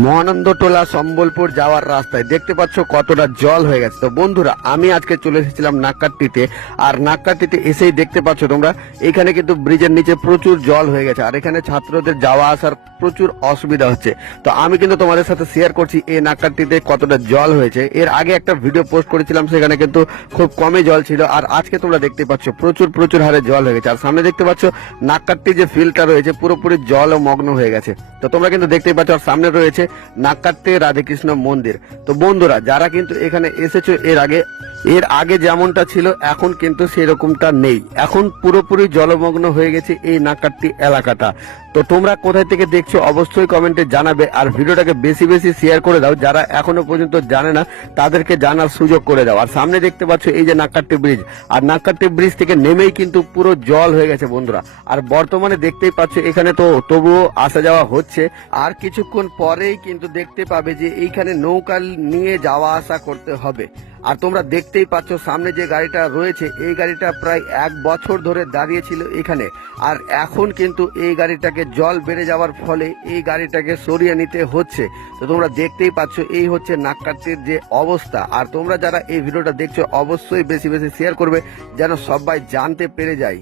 মহানন্দটোলা সম্বলপুর যাওয়ার রাস্তায় দেখতে পাচ্ছ কতটা জল হয়ে গেছে। তো বন্ধুরা, আমি আজকে চলে এসেছিলাম নাক্কাটিতে, আর নাক্কাটিতে এসেই দেখতে পাচ্ছ তোমরা এখানে কিন্তু ব্রিজের নিচে প্রচুর জল হয়ে গেছে, আর এখানে ছাত্রদের যাওয়া আসার প্রচুর অসুবিধা হচ্ছে। তো আমি কিন্তু তোমাদের সাথে শেয়ার করছি এই নাক্কাটিতে কতটা জল হয়েছে। এর আগে একটা ভিডিও পোস্ট করেছিলাম, সেখানে কিন্তু খুব কমে জল ছিল, আর আজকে তোমরা দেখতে পাচ্ছ প্রচুর প্রচুর হারে জল হয়ে গেছে। আর সামনে দেখতে পাচ্ছ নাক্কাটি যে ফিল্ডটা রয়েছে পুরোপুরি জল ও মগ্ন হয়ে গেছে। তো তোমরা কিন্তু দেখতেই পাচ্ছ, আর সামনে রয়েছে নাক্কাট্টে রাধাকৃষ্ণ মন্দির। তো বন্ধুরা, যারা কিন্তু এখানে এসেছো এর আগে যেমনটা ছিল এখন কিন্তু সেরকমটা নেই, এখন পুরোপুরি জলমগ্ন হয়ে গেছে এই নাক্কাট্টি এলাকাটা। তো তোমরা কোথায় থেকে দেখছো অবশ্যই কমেন্টে জানাবে, আর ভিডিওটাকে বেশি বেশি শেয়ার করে দাও, যারা এখনো পর্যন্ত জানে না তাদেরকে জানার সুযোগ করে দাও। আর সামনে দেখতে পাচ্ছ এই যে নাক্কাট্টি ব্রিজ, আর নাক্কাট্টি ব্রিজ থেকে নেমেই কিন্তু পুরো জল হয়ে গেছে বন্ধুরা। আর বর্তমানে দেখতেই পাচ্ছ এখানে তো তবুও আসা যাওয়া হচ্ছে, আর কিছুক্ষণ পরেই কিন্তু দেখতে পাবে যে এইখানে নৌকা নিয়ে যাওয়া আসা করতে হবে। আর তোমরা দেখতেই পাচ্ছ সামনে যে গাড়িটা রয়েছে, এই গাড়িটা প্রায় 1 বছর ধরে দাঁড়িয়ে ছিল এখানে, আর এখন কিন্তু এই গাড়িটাকে জল বেড়ে যাওয়ার ফলে এই গাড়িটাকে সরিয়ে নিতে হচ্ছে। তো তোমরা দেখতেই পাচ্ছ এই হচ্ছে নাক্কাট্টির যে অবস্থা। আর তোমরা যারা এই ভিডিওটা দেখছো অবশ্যই বেশি বেশি শেয়ার করবে, যেন সবাই জানতে পেরে যায়।